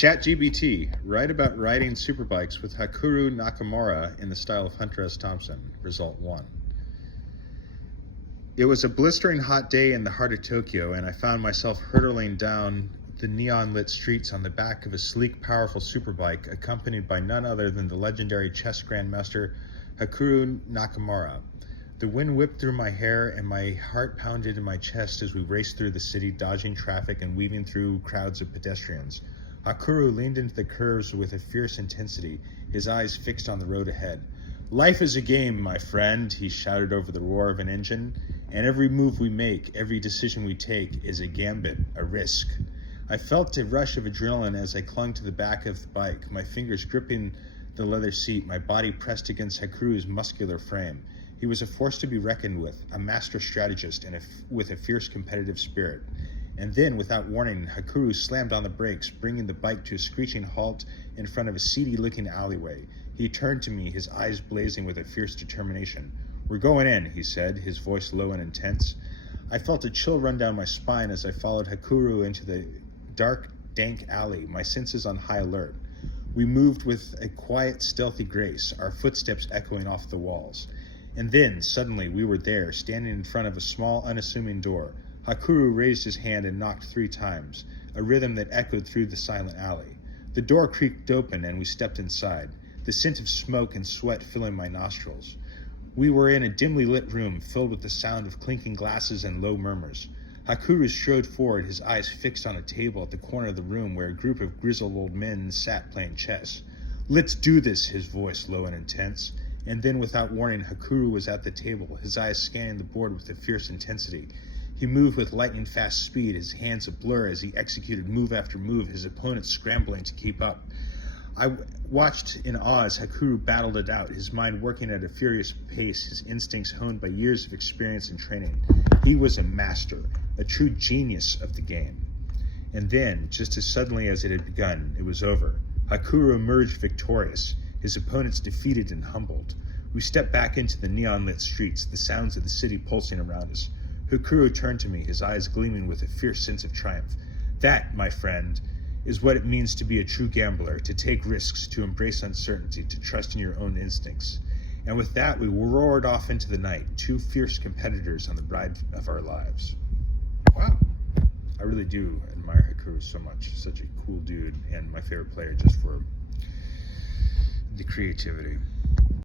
ChatGPT, write about riding superbikes with Hikaru Nakamura in the style of Hunter S. Thompson. Result 1. It was a blistering hot day in the heart of Tokyo, and I found myself hurtling down the neon-lit streets on the back of a sleek, powerful superbike, accompanied by none other than the legendary chess grandmaster Hikaru Nakamura. The wind whipped through my hair, and my heart pounded in my chest as we raced through the city, dodging traffic and weaving through crowds of pedestrians. Hikaru leaned into the curves with a fierce intensity, his eyes fixed on the road ahead. "Life is a game, my friend," he shouted over the roar of an engine, "and every move we make, every decision we take is a gambit, a risk." I felt a rush of adrenaline as I clung to the back of the bike, my fingers gripping the leather seat, my body pressed against Hikaru's muscular frame. He was a force to be reckoned with, a master strategist and with a fierce competitive spirit. And then, without warning, Hikaru slammed on the brakes, bringing the bike to a screeching halt in front of a seedy-looking alleyway. He turned to me, his eyes blazing with a fierce determination. "We're going in," he said, his voice low and intense. I felt a chill run down my spine as I followed Hikaru into the dark, dank alley, my senses on high alert. We moved with a quiet, stealthy grace, our footsteps echoing off the walls. And then, suddenly, we were there, standing in front of a small, unassuming door. Hikaru raised his hand and knocked 3 times, a rhythm that echoed through the silent alley. The door creaked open and we stepped inside, the scent of smoke and sweat filling my nostrils. We were in a dimly lit room filled with the sound of clinking glasses and low murmurs. Hikaru strode forward, his eyes fixed on a table at the corner of the room where a group of grizzled old men sat playing chess. "Let's do this," his voice low and intense. And then, without warning, Hikaru was at the table, his eyes scanning the board with a fierce intensity. He moved with lightning-fast speed, his hands a blur as he executed move after move, his opponents scrambling to keep up. I watched in awe as Hikaru battled it out, his mind working at a furious pace, his instincts honed by years of experience and training. He was a master, a true genius of the game. And then, just as suddenly as it had begun, it was over. Hikaru emerged victorious, his opponents defeated and humbled. We stepped back into the neon-lit streets, the sounds of the city pulsing around us. Hikaru turned to me, his eyes gleaming with a fierce sense of triumph. "That, my friend, is what it means to be a true gambler, to take risks, to embrace uncertainty, to trust in your own instincts." And with that, we roared off into the night, 2 fierce competitors on the ride of our lives. Wow. I really do admire Hikaru so much. Such a cool dude, and my favorite player just for the creativity.